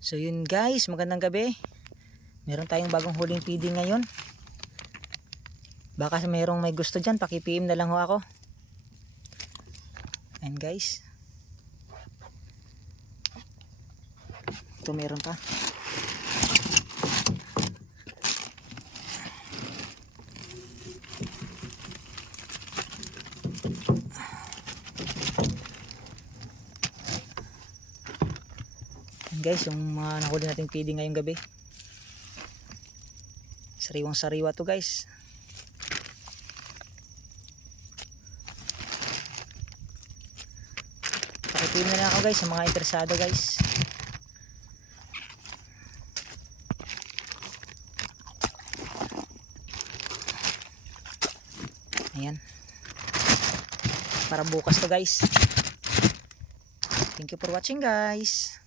So yun guys, magandang gabi. Meron tayong bagong huling feeding ngayon. Baka merong may gusto dyan, paki-PM na lang ho ako. And guys, ito meron pa. And guys, yung mga nahuli nating feeding ngayong gabi, sariwang sariwa to guys. Paki-PM na lang ako guys sa mga interesado guys. Ayan, para bukas to guys. Thank you for watching guys.